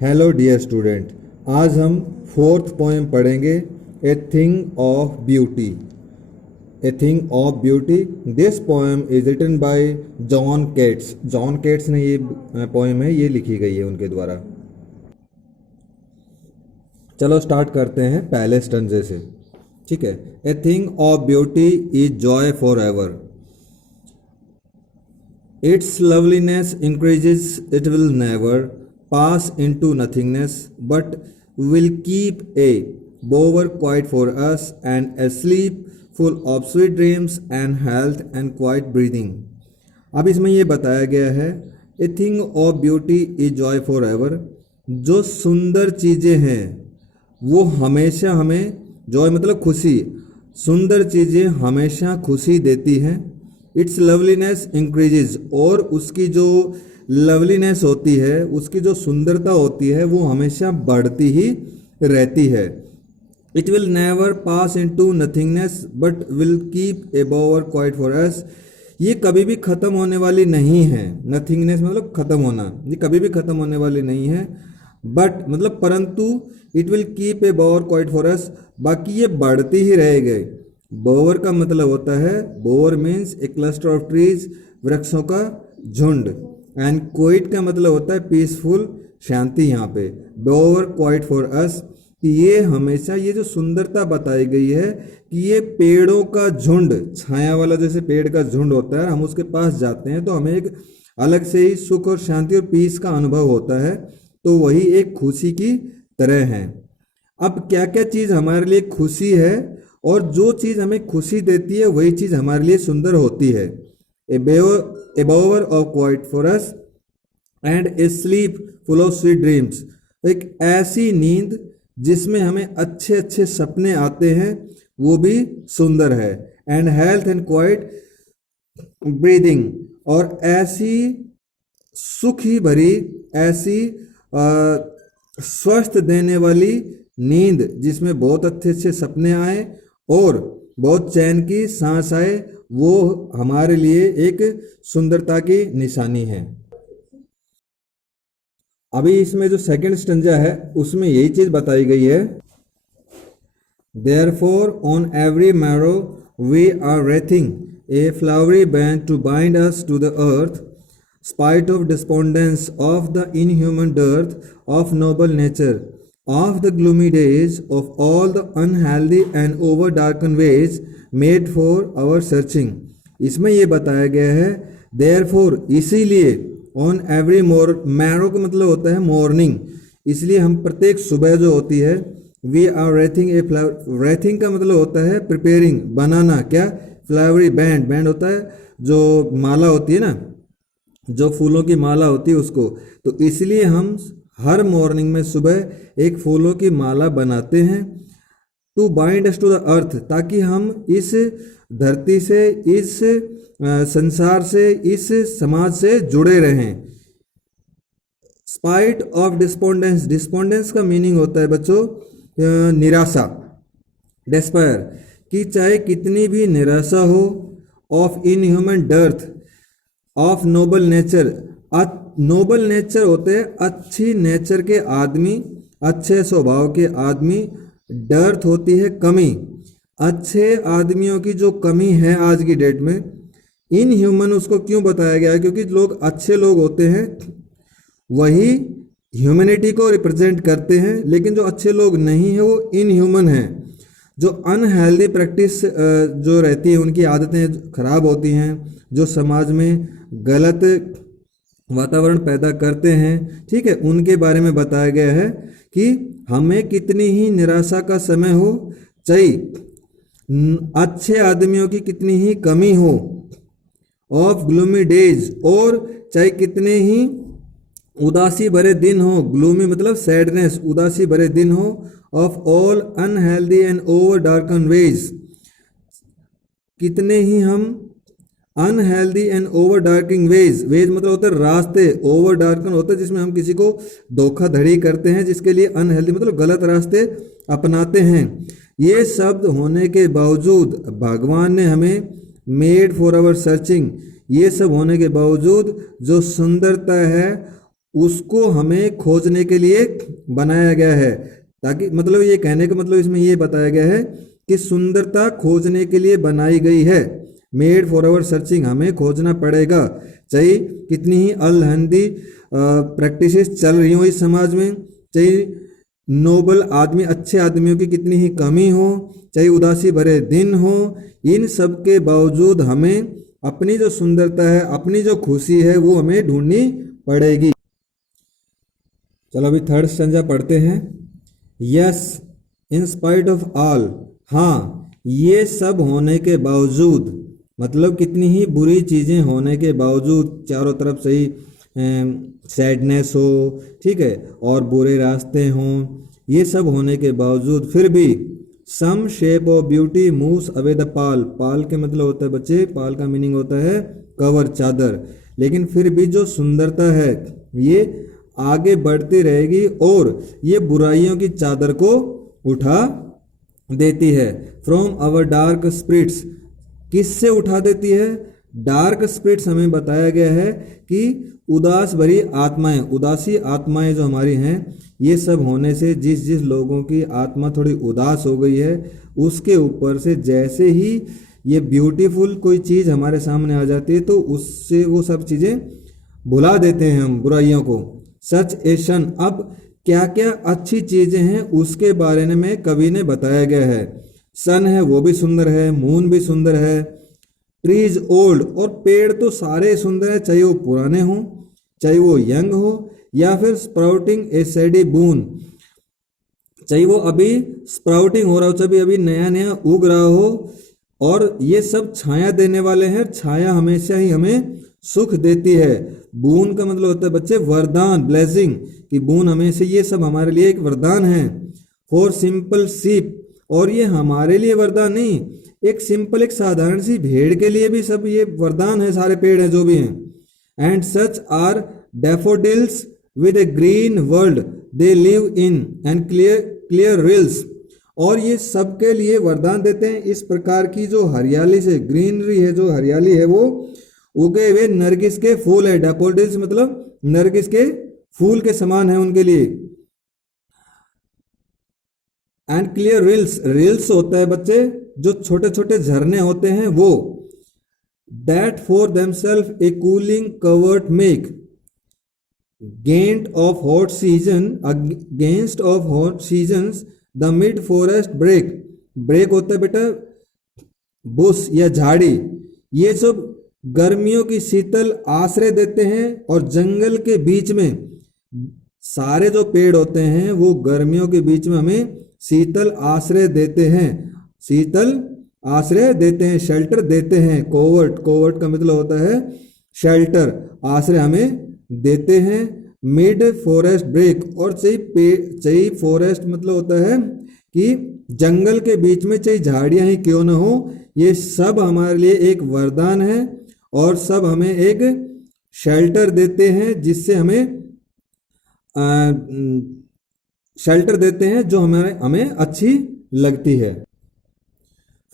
Hello dear student, आज हम fourth poem पढ़ेंगे, a thing of beauty. A thing of beauty. This poem is written by John Keats. John Keats ने ये poem है, ये लिखी गई है उनके द्वारा। चलो स्टार्ट करते हैं पहले स्टंजे से। ठीक है। ए thing of beauty is Joy for ever. Its loveliness increases, it will never pass into nothingness, but will keep a bower quiet for us, and a sleep full of sweet dreams and health and quiet breathing. अब इसमें ये बताया गया है, ए thing of beauty is Joy for ever. जो सुंदर चीज़ें हैं वो हमेशा हमें, जॉय मतलब खुशी, सुंदर चीज़ें हमेशा खुशी देती हैं। इट्स लवलीनेस इंक्रीजेज, और उसकी जो लवलीनेस होती है, उसकी जो सुंदरता होती है वो हमेशा बढ़ती ही रहती है। It will never pass into nothingness but will keep a बोवर quite for अस। ये कभी भी ख़त्म होने वाली नहीं है। नथिंगनेस मतलब ख़त्म होना, ये कभी भी ख़त्म होने वाली नहीं है। बट मतलब परंतु it will keep a बोवर quite for अस, बाकी ये बढ़ती ही रहेगी। बोवर का मतलब होता है, बोवर means A cluster of trees, वृक्षों का झुंड। एंड क्वाइट का मतलब होता है पीसफुल, शांति। यहाँ पे बोवर क्वाइट फॉर अस, कि ये हमेशा, ये जो सुंदरता बताई गई है कि ये पेड़ों का झुंड, छाया वाला जैसे पेड़ का झुंड होता है, हम उसके पास जाते हैं तो हमें एक अलग से ही सुख और शांति और पीस का अनुभव होता है। तो वही एक खुशी की तरह है। अब क्या क्या चीज़ हमारे लिए खुशी है, और जो चीज़ हमें खुशी देती है वही चीज़ हमारे लिए सुंदर होती है। A bower of quiet for us and a sleep full of sweet dreams. एक ऐसी नींद जिसमें हमें अच्छे अच्छे सपने आते हैं, वो भी सुंदर है। And health and quite breathing, और ऐसी सुख ही भरी, ऐसी स्वस्थ देने वाली नींद जिसमें बहुत अच्छे अच्छे सपने आए और बहुत चैन की सांस आए, वो हमारे लिए एक सुंदरता की निशानी है। अभी इसमें जो सेकंड स्टंजा है उसमें यही चीज बताई गई है। Therefore on every marrow we are wreathing a flowery band to bind us to the earth, spite of despondence of the inhuman dearth of noble nature, of the gloomy days, of all the unhealthy and over darkened ways made for our searching। इसमें ये बताया गया है, therefore इसीलिए, on every marrow का मतलब होता है मॉर्निंग, इसलिए हम प्रत्येक सुबह जो होती है, we are wreathing a flower, wreathing का मतलब होता है प्रिपेयरिंग, बनाना। क्या? फ्लावरी बैंड, बैंड होता है जो माला होती है ना, जो फूलों की माला होती है उसको। तो इसलिए हम हर मॉर्निंग में सुबह एक फूलों की माला बनाते हैं। To bind us to the earth, ताकि हम इस धरती से, इस संसार से, इस समाज से जुड़े रहें। स्पाइट ऑफ डिस्पोंडेंस, डिस्पोंडेंस का मीनिंग होता है बच्चों निराशा, डेस्पायर, कि चाहे कितनी भी निराशा हो। Of inhuman dearth, of noble nature, Nobel nature होते हैं अच्छी नेचर के आदमी, अच्छे स्वभाव के आदमी। डर्थ होती है कमी, अच्छे आदमियों की जो कमी है आज की डेट में। इन ह्यूमन उसको क्यों बताया गया है? क्योंकि लोग अच्छे लोग होते हैं वही ह्यूमैनिटी को रिप्रेजेंट करते हैं, लेकिन जो अच्छे लोग नहीं हैं वो इन ह्यूमन हैं। जो अनहेल्दी प्रैक्टिस जो रहती है, उनकी आदतें खराब होती हैं, जो समाज में गलत वातावरण पैदा करते हैं, ठीक है, उनके बारे में बताया गया है कि हमें कितनी ही निराशा का समय हो, चाहे अच्छे आदमियों की कितनी ही कमी हो, ऑफ ग्लूमी डेज, और चाहे कितने ही उदासी भरे दिन हो, ग्लूमी मतलब सैडनेस, उदासी भरे दिन हो, of all unhealthy and over darken ways, कितने ही हम unhealthy and over darkening ways, ways मतलब होता है रास्ते, ओवर डार्कन होता है जिसमें हम किसी को धोखाधड़ी करते हैं, जिसके लिए अनहेल्दी मतलब गलत रास्ते अपनाते हैं। ये शब्द होने के बावजूद भगवान ने हमें मेड फॉर आवर सर्चिंग, ये सब होने के बावजूद जो सुंदरता है उसको हमें खोजने के लिए बनाया गया है। ताकि मतलब ये कहने का मतलब इसमें ये बताया गया है कि सुंदरता खोजने के लिए बनाई गई है। मेड फॉर आवर सर्चिंग, हमें खोजना पड़ेगा, चाहे कितनी ही अनहेल्दी प्रैक्टिसेस चल रही हो इस समाज में, चाहे नोबल आदमी, अच्छे आदमियों की कितनी ही कमी हो, चाहे उदासी भरे दिन हो, इन सब के बावजूद हमें अपनी जो सुंदरता है, अपनी जो खुशी है, वो हमें ढूंढनी पड़ेगी। चलो अभी थर्ड स्टैंजा पढ़ते हैं। Yes in spite of all, हाँ ये सब होने के बावजूद, मतलब कितनी ही बुरी चीज़ें होने के बावजूद, चारों तरफ से ही सैडनेस हो, ठीक है, और बुरे रास्ते हों, ये सब होने के बावजूद फिर भी some shape of beauty moves away the pall. Pall के मतलब होता है बच्चे, पाल का मीनिंग होता है कवर, चादर। लेकिन फिर भी जो सुंदरता है ये आगे बढ़ती रहेगी और ये बुराइयों की चादर को उठा देती है। फ्रॉम आवर डार्क स्पिरिट्स, किससे उठा देती है? डार्क स्पिरिट्स हमें बताया गया है कि उदास भरी आत्माएं, उदासी आत्माएं जो हमारी हैं, ये सब होने से जिस जिस लोगों की आत्मा थोड़ी उदास हो गई है, उसके ऊपर से जैसे ही ये ब्यूटीफुल कोई चीज़ हमारे सामने आ जाती है तो उससे वो सब चीज़ें भुला देते हैं हम बुराइयों को। सच ए सन, अब क्या क्या अच्छी चीज़ें हैं उसके बारे में कवि ने बताया गया है। सन है वो भी सुंदर है, मून भी सुंदर है, ट्रीज ओल्ड, और पेड़ तो सारे सुंदर है, चाहे वो पुराने हों, चाहे वो यंग हो, या फिर स्प्राउटिंग ए सैडी बून, चाहे वो अभी स्प्राउटिंग हो रहा हो, चाहे अभी नया नया उग रहा हो, और ये सब छाया देने वाले हैं। छाया हमेशा ही हमें सुख देती है। बून का मतलब होता है बच्चे वरदान, ब्लेसिंग, कि बून हमेशा, ये सब हमारे लिए एक वरदान है। फॉर सिंपल शीप, और ये हमारे लिए वरदान नहीं, एक सिंपल, एक साधारण सी भेड़ के लिए भी सब ये वरदान है, सारे पेड़ हैं जो भी हैं। And such are daffodils with a green world they live in and clear rills, और ये सबके लिए वरदान देते हैं। इस प्रकार की जो हरियाली से, ग्रीनरी है, जो हरियाली है, वो उगे हुए नरगिस के फूल है। डैफोडिल्स मतलब नरगिस के फूल के समान है उनके लिए। एंड क्लियर रिल्स, रिल्स होता है बच्चे जो छोटे छोटे झरने होते हैं वो। That for themselves a cooling covert make gent of hot season, against of hot seasons the mid forest break. Break होता है बेटा बुश या झाड़ी, ये सब गर्मियों की शीतल आश्रय देते हैं। और जंगल के बीच में सारे जो पेड़ होते हैं वो गर्मियों के बीच में हमें शीतल आश्रय देते हैं, शीतल आश्रय देते हैं, शेल्टर देते हैं। कोवर्ट, कोवर्ट का मतलब होता है शेल्टर, आश्रय हमें देते हैं। मिड फॉरेस्ट ब्रेक, और चाहे फॉरेस्ट मतलब होता है कि जंगल के बीच में चाहे झाड़ियां ही क्यों ना हो, ये सब हमारे लिए एक वरदान है और सब हमें एक शेल्टर देते हैं, जिससे हमें शेल्टर देते हैं जो हमें अच्छी लगती है।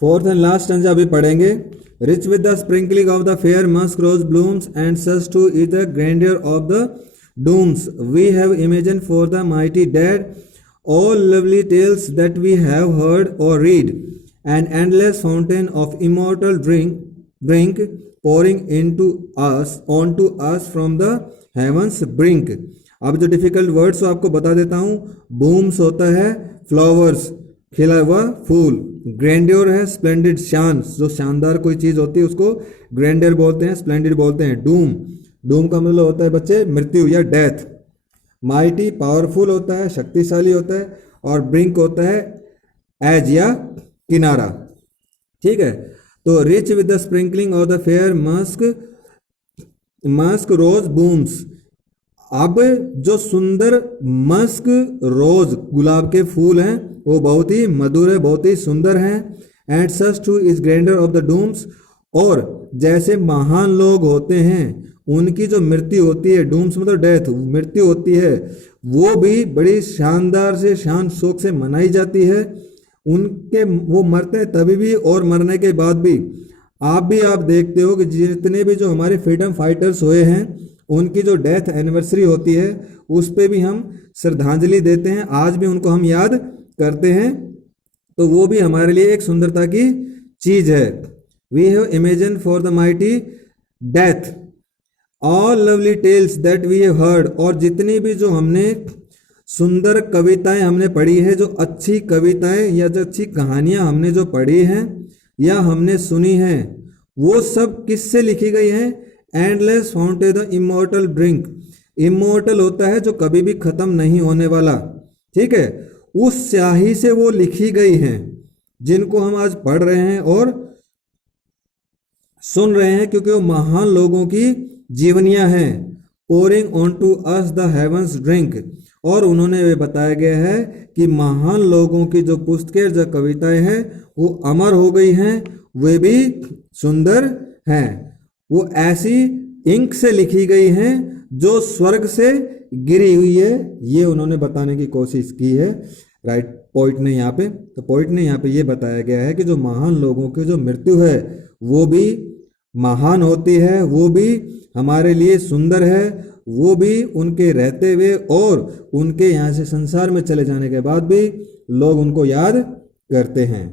फोर्थ एंड लास्ट स्टैंजा अभी पढ़ेंगे। Rich with the sprinkling of the fair musk rose blooms and such too is the grandeur of the dooms we have imagine for the mighty dead all lovely tales that we have heard or read, an endless fountain of immortal drink pouring onto us from the heavens brink। अब जो difficult words आपको बता देता हूँ। बूम्स होता है flowers, खिला हुआ फूल। ग्रैंडियर है स्प्लेंडिड, शान, जो शानदार कोई चीज़ होती है उसको ग्रैंडियर बोलते हैं, स्प्लेंडिड बोलते हैं। डूम, डूम का मतलब होता है बच्चे मृत्यु या डेथ। माइटी पावरफुल होता है, शक्तिशाली होता है। और ब्रिंक होता है एज या किनारा, ठीक है। तो rich with the sprinkling of the fair musk rose booms. अब जो सुंदर मस्क रोज, गुलाब के फूल हैं, वो बहुत ही मधुर है, बहुत ही सुंदर हैं। And such too is grandeur of the dooms, और जैसे महान लोग होते हैं उनकी जो मृत्यु होती है, डूम्स मतलब डेथ, मृत्यु होती है, वो भी बड़ी शानदार से, शान शौक से मनाई जाती है। उनके वो मरते हैं तभी भी, और मरने के बाद भी आप देखते हो कि जितने भी जो हमारे फ्रीडम फाइटर्स हुए हैं उनकी जो डेथ एनिवर्सरी होती है उस पे भी हम श्रद्धांजलि देते हैं, आज भी उनको हम याद करते हैं, तो वो भी हमारे लिए एक सुंदरता की चीज है। We have imagine for the mighty death all lovely tales that we have heard, और जितनी भी जो हमने सुंदर कविताएं हमने पढ़ी है, जो अच्छी कविताएं या जो अच्छी कहानियां हमने जो पढ़ी हैं या हमने सुनी हैं, वो सब किससे लिखी गई हैं? Endless fountain the immortal drink. Immortal होता है जो कभी भी खत्म नहीं होने वाला, ठीक है, उस स्याही से वो लिखी गई हैं, जिनको हम आज पढ़ रहे हैं और सुन रहे हैं, क्योंकि वो महान लोगों की जीवनियां हैं। Pouring unto us the heavens drink, और उन्होंने वे बताया गया है कि महान लोगों की जो पुस्तकें जो कविताएं हैं वो अमर हो गई हैं, वे भी सुंदर हैं। वो ऐसी इंक से लिखी गई हैं जो स्वर्ग से गिरी हुई है, ये उन्होंने बताने की कोशिश की है। राइट, पोइट ने यहाँ पे, तो पोइट ने यहाँ पे ये बताया गया है कि जो महान लोगों की जो मृत्यु है वो भी महान होती है, वो भी हमारे लिए सुंदर है, वो भी उनके रहते हुए और उनके यहाँ से संसार में चले जाने के बाद भी लोग उनको याद करते हैं।